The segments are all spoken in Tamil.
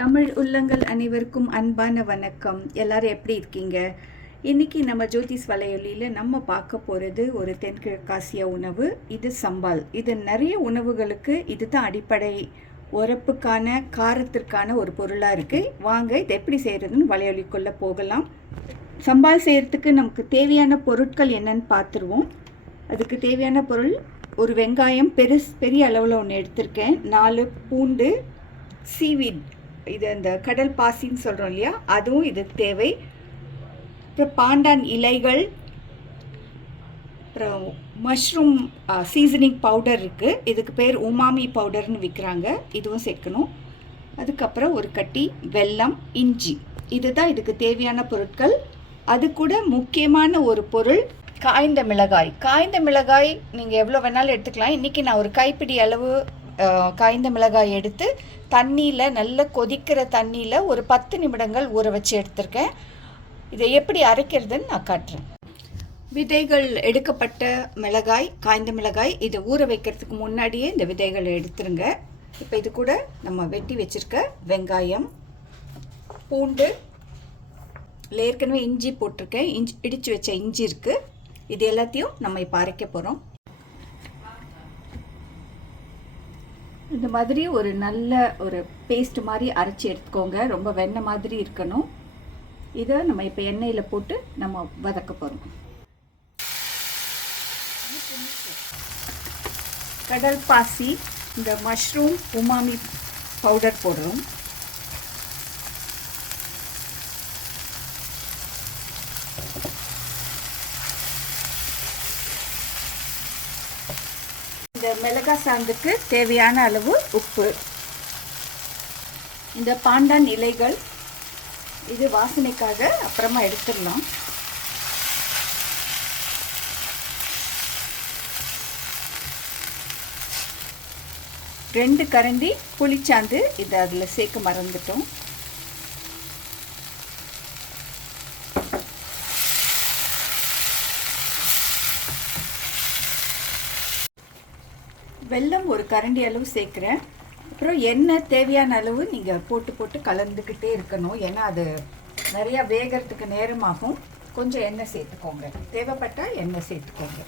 தமிழ் உள்ளங்கள் அனைவருக்கும் அன்பான வணக்கம். எல்லாரும் எப்படி இருக்கீங்க? இன்னைக்கு நம்ம ஜோதிஸ் வலையொலியில் நம்ம பார்க்க போகிறது ஒரு தென்கிழக்காசிய உணவு. இது சம்பால். இது நிறைய உணவுகளுக்கு இது தான் அடிப்படை உரப்புக்கான காரத்திற்கான ஒரு பொருளாக இருக்குது. வாங்க இதை எப்படி செய்கிறதுன்னு வலையொலிக்குள்ளே போகலாம். சம்பால் செய்கிறதுக்கு நமக்கு தேவையான பொருட்கள் என்னன்னு பார்த்துருவோம். அதுக்கு தேவையான பொருள், ஒரு வெங்காயம் பெரிய அளவில் ஒன்று எடுத்திருக்கேன், 4 பூண்டு, சீவீட், இது அந்த கடல் பாசின்னு சொல்கிறோம் இல்லையா, அதுவும் இது தேவை. அப்புறம் பாண்டான் இலைகள், அப்புறம் மஷ்ரூம் சீசனிங் பவுடர் இருக்குது, இதுக்கு பேர் உமாமி பவுடர்னு விற்கிறாங்க, இதுவும் சேர்க்கணும். அதுக்கப்புறம் ஒரு கட்டி வெல்லம், இஞ்சி, இதுதான் இதுக்கு தேவையான பொருட்கள். அது கூட முக்கியமான ஒரு பொருள் காய்ந்த மிளகாய். காய்ந்த மிளகாய் நீங்கள் எவ்வளோ வேணாலும் எடுத்துக்கலாம். இன்றைக்கி நான் ஒரு கைப்பிடி அளவு காய்ந்த மிளகாய் எடுத்து தண்ணியில், நல்ல கொதிக்கிற தண்ணியில் ஒரு 10 நிமிடங்கள் ஊற வச்சு எடுத்திருக்கேன். இதை எப்படி அரைக்கிறதுன்னு நான் காட்டுறேன். விதைகள் எடுக்கப்பட்ட மிளகாய், காய்ந்த மிளகாய், இதை ஊற வைக்கிறதுக்கு முன்னாடியே இந்த விதைகளை எடுத்துருங்க. இப்போ இது கூட நம்ம வெட்டி வச்சுருக்க வெங்காயம், பூண்டு, ஏற்கனவே இஞ்சி போட்டிருக்கேன், இடித்து வச்ச இஞ்சி இருக்குது. இது எல்லாத்தையும் நம்ம இப்போ அரைக்க போகிறோம். இந்த மாதிரி ஒரு நல்ல ஒரு பேஸ்ட் மாதிரி அரைச்சி எடுத்துக்கோங்க. ரொம்ப வெண்ணெய் மாதிரி இருக்கணும். இதை நம்ம இப்போ எண்ணெயில் போட்டு நம்ம வதக்க போகிறோம். கடல் பாசி, இந்த மஷ்ரூம் உமாமி பவுடர் போடுறோம். இந்த மிளகாய் சாந்துக்கு தேவையான அளவு உப்பு, இந்த பாண்டான் இலைகள், இது வாசனைக்காக அப்புறமா எடுத்துடலாம். ரெண்டு கரண்டி புளிச்சாந்து, இது அதில் சேர்க்க மறந்துட்டோம். வெல்லம் ஒரு கரண்டி அளவு சேர்க்குறேன். அப்புறம் எண்ணெய் தேவையான அளவு நீங்கள் போட்டு கலந்துக்கிட்டே இருக்கணும். ஏன்னா அது நிறையா வேகிறதுக்கு நேரமாகும். கொஞ்சம் எண்ணெய் சேர்த்துக்கோங்க, தேவைப்பட்டால் எண்ணெய் சேர்த்துக்கோங்க.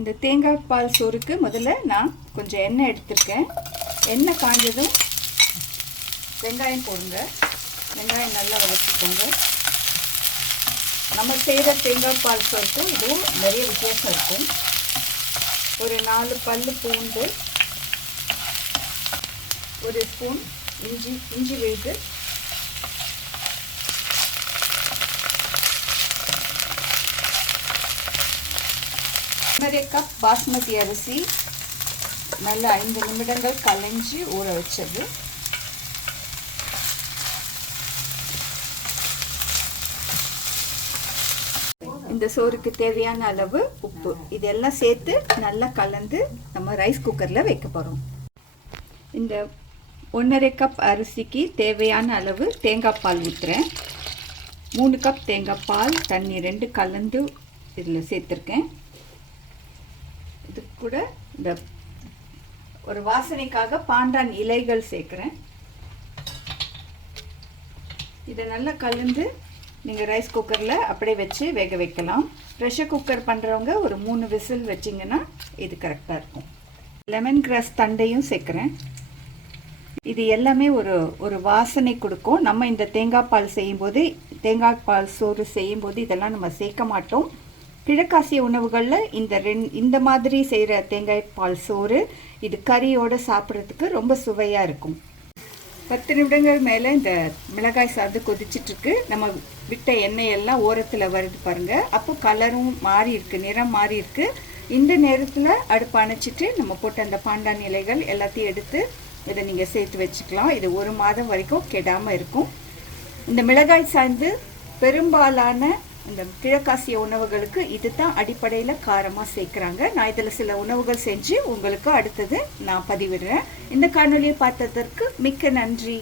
இந்த தேங்காய் பால் சோறுக்கு முதல்ல நான் கொஞ்சம் எண்ணெய் எடுத்துருக்கேன். எண்ணெய் காஞ்சதும் வெங்காயம் போடுங்க. வெங்காயம் நல்லா வதக்கிக்கோங்க. நம்ம செய்கிற தேங்காய் பால் சோறுக்கும் இதுவும் நிறைய வித்தியாசம் இருக்கும். ஒரு 4 பல்லு பூண்டு, ஒரு ஸ்பூன் இஞ்சி விழுது, ஒன்றரை கப் பாஸ்மதி அரிசி, நல்லா 5 நிமிடங்கள் கலைஞ்சி ஊற வச்சது. இந்த சோறுக்கு தேவையான அளவு உப்பு, இதெல்லாம் சேர்த்து நல்லா கலந்து நம்ம ரைஸ் குக்கரில் வைக்க போகிறோம். இந்த 1.5 கப் அரிசிக்கு தேவையான அளவு தேங்காய் பால் ஊற்றுறேன். 3 கப் தேங்காய் பால், தண்ணி 2 கலந்து இதில் சேர்த்துருக்கேன். இது கூட இந்த ஒரு வாசனைக்காக பாண்டான் இலைகள் சேர்க்குறேன். இதை நல்லா கலந்து நீங்கள் ரைஸ் குக்கரில் அப்படியே வச்சு வேக வைக்கலாம். ப்ரெஷர் குக்கர் பண்ணுறவங்க ஒரு 3 விசில் வச்சிங்கன்னா இது கரெக்டாக இருக்கும். லெமன் கிராஸ் தண்டையும் சேர்க்குறேன். இது எல்லாமே ஒரு வாசனை கொடுக்கும். நம்ம இந்த தேங்காய் பால் சோறு செய்யும்போது இதெல்லாம் நம்ம சேர்க்க மாட்டோம். கிழக்காசிய உணவுகளில் இந்த மாதிரி செய்கிற தேங்காய் பால் சோறு இது கறியோடு சாப்பிட்றதுக்கு ரொம்ப சுவையாக இருக்கும். 10 நிமிடங்கள் மேலே இந்த மிளகாய் சாந்து கொதிச்சிட்ருக்கு. நம்ம விட்ட எண்ணெய் எல்லாம் ஓரத்தில் வருது பாருங்கள். அப்போ கலரும் மாறி இருக்குது, நிறம் மாறி இருக்குது. இந்த நேரத்தில் அடுப்பு அணைச்சிட்டு நம்ம போட்ட அந்த பாண்டான் இலைகள் எல்லாத்தையும் எடுத்து இதை நீங்கள் சேர்த்து வச்சுக்கலாம். இது 1 மாதம் வரைக்கும் கெடாமல் இருக்கும். இந்த மிளகாய் சாந்து பெரும்பாலான இந்த கிழக்காசிய உணவுகளுக்கு இது தான் அடிப்படையில் காரமாக சேர்க்குறாங்க. நான் இதில் சில உணவுகள் செஞ்சு உங்களுக்கு அடுத்தது நான் பதிவிடுறேன். இந்த காணொலியை பார்த்ததற்கு மிக்க நன்றி.